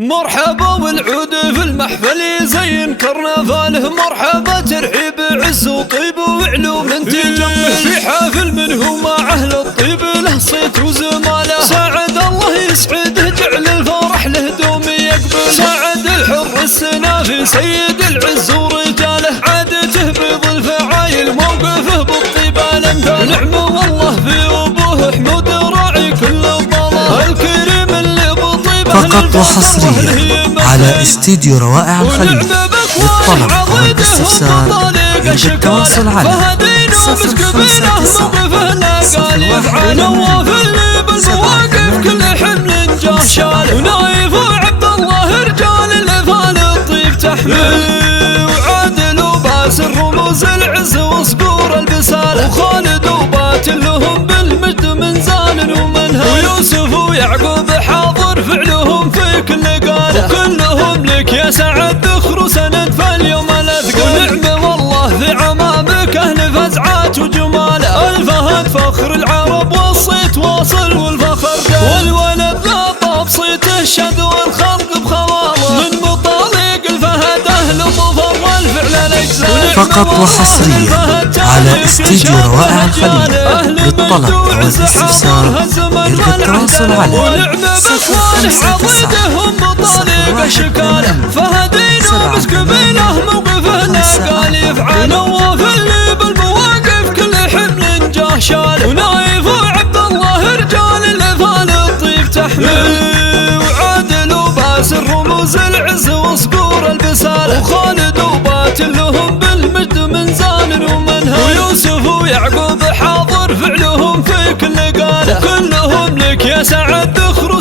مرحبا والعود في المحفل يزين كرنفاله، مرحبا ترحيب عز وطيب وعلوم تجمل في حافل منه مع اهل الطيب له صيت وزماله. ساعد الله يسعده جعل الفرح له دوم يقبل، ساعد الحر السنافي سيد العز ورجاله، عادته بيض الفعايل موقفه بالطيب الامثال. نعم والله في ابوه حمود راعي كل الضلال الكريم اللي بطيبه فقط وحصريا على استديو روائع الخليل. للطلب أو الاستفسار يرجى التواصل على 052 كل حمل جاه شاله، ونايف وعبد الله رجال الافال الطيب تحمل، وعادل وباسل رموز العز وصقور البساله، وخالد وباتل لهم بالمجد من زان ومنهل، ويوسف ويعقوب حاضر فعلهم في كل قاله، وكلهم لك يا سعد ذخر وسند فاليوم الاثقال. ونعم والله في عمامك اهل فزعات وجماله، الفهد فخر العرب والصيت واصل والفخر قال، والولد لا طاب صيته الشد والخلق بخواله، من مطالق الفهد اهل ظفر والفعل الاجزاء. فقط وحصريا على استديو روائع الخليل. للطلب أو الاستفسار يرجى التواصل على 059 فهدين ومسك بينه موقفه لا قال يفعل، نواف اللي بالمواقف كل حمل جاه شال، ونايف وعبد الله رجال الافال الطيب تحمل، وعادل وباسل رموز العز وصقور البساله، وخالد وباتل لهم بالمجد من زان ومنهل، ويوسف ويعقوب حاضر فعلهم في كل قاله، وكلهم لك يا سعد ذخر